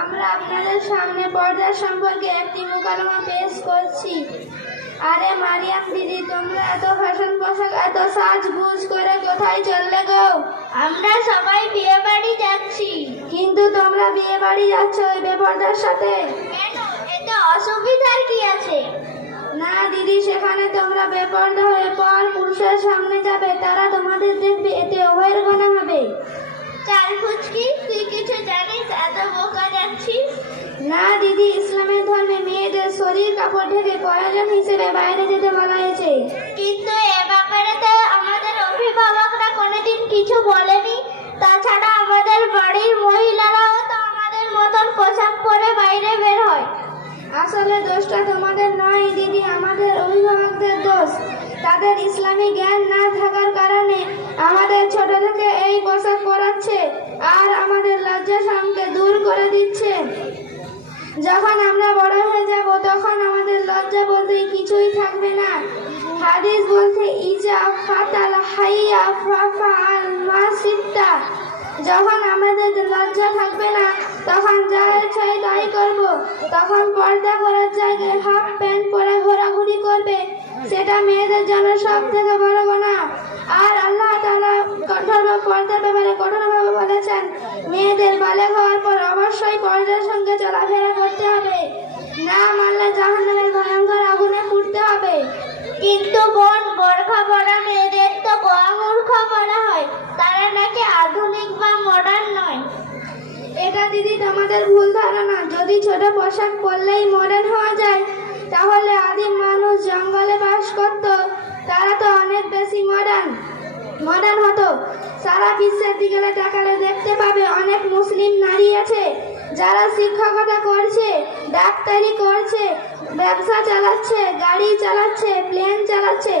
আমরা আপনাদের সামনে পর্দা সম্পর্কে একটি মোকালমা পেশ করছি। আরে মারিয়াম দিদি তোমরা এত ফ্যাশন পোশাক এত সাজগুজ করে কোথায় চললে গো? আমরা সবাই বিয়ে বাড়ি যাচ্ছি। কিন্তু তোমরা বিয়ে বাড়ি যাচ্ছ ওই বেপর্দার সাথে? কেন? এতে অসুবিধার কি আছে? না দিদি সেখানে তোমরা বেপর্দা হয়ে পর পুরুষের সামনে যাবে তারা তোমাদের দেখবে এতে ওভার গোনা হবে। চাল ফুচকি? কাপড় প্রয়োজন হিসেবে বাইরে যেতে বলা হয়েছে? কিন্তু এ ব্যাপারে তো আমাদের অভিভাবকরা কোনোদিন কিছু বলেনি। তাছাড়া আমাদের বাড়ির মহিলারাও তো আমাদের মতন পোশাক পরে বাইরে বের হয়। আসলে দোষটা তোমাদের নয় দিদি আমাদের অভিভাবকদের দোষ। তাদের ইসলামী জ্ঞান না থাকার কারণে আমাদের ছোট থেকে এই পোশাক পরাচ্ছে আর আমাদের লজ্জা শরমকে দূর করে দিচ্ছে। যখন আমরা বড় হয়ে যাব তখন আমাদের লজ্জা বলতে কিছুই থাকবে না। হাদিস বলতে, ইজা ফাতাল হাইয়া যখন আমাদের লজ্জা থাকবে না, তখন যা ইচ্ছাই তাই করব। তখন পর্দা করার জায়গায় হাফ প্যান্ট পরে ঘোরাঘুরি করবে। সেটা মেয়েদের জন্য সব থেকে বড় গোনা আর আল্লাহ তাআলা কঠোর পর্দার ব্যাপারে কঠোরভাবে বলেছেন, মেয়েদের বালে হওয়ার পর অবশ্যই পর্দার সঙ্গে চলাফেরা করতে হবে না মানলে জাহান্নামের ভয়ঙ্কর আগুনে পুড়তে হবে কিন্তু বোন বোরখা পরা মেয়েদের তো গোয়ামূর্খ বলা হয়। তারা নাকি আধুনিক বা মডার্ন নয়। এটা দিদি তোমাদের ভুল ধারণা। যদি ছোট পোশাক পরলেই মডার্ন হওয়া যায়, তাহলে আদিম মানুষ জঙ্গলে বাস করত। তারা তো অনেক বেশি মডার্ন মডার্ন হতো। সারা বিশ্বের দিকে তাকালে দেখতে পাবে অনেক মুসলিম নারী আছে, যারা শিক্ষকতা করছে, ডাক্তারি করছে, ব্যবসা চালাচ্ছে, গাড়ি চালাচ্ছে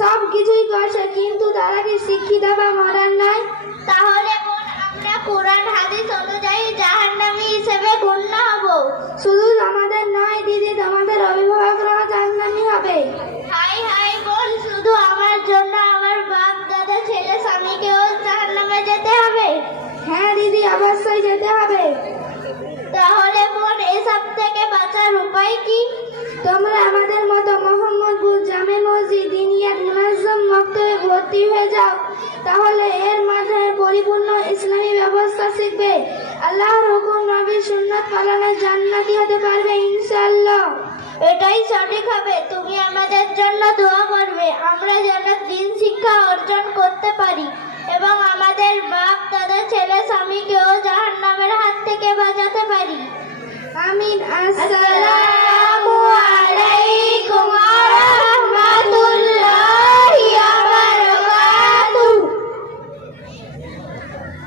সব কিছুই করছে কিন্তু তারা কি শিক্ষিত বা মডার্ন নয়? তাহলে আমরা কোরআন হাদিস অনুযায়ী জাহান্নামী হিসেবে গণ্য হব। শুধু আমাদের নয় দিদি তোমাদের অভিভাবকরাও জাহান্নামী হবে। হাই হাই বোন শুধু আমার জন্য আমার বাপ দাদা ছেলে স্বামীকেও জাহান্নামে যেতে হবে? হ্যাঁ দিদি অবশ্যই যেতে হবে। তাহলে বোন এসব থেকে বাঁচার উপায় কি? তোমরা আমাদের মতো মোহাম্মদপুর ব্যবস্থা শিখবে। আল্লাহর হুকুম নবীর সুন্নাত পালনে জান্নাতি হতে পারবে, ইনশাআল্লাহ। এটাই সঠিক হবে। তুমি আমাদের জন্য দোয়া করবে। আমরা যেন দিন শিক্ষা অর্জন করতে পারি এবং আমাদের বাপ, দাদা, ছেলে, স্বামীকেও জাহান্নামের হাত থেকে বাঁচাতে পারি। আমিন। আসসালাম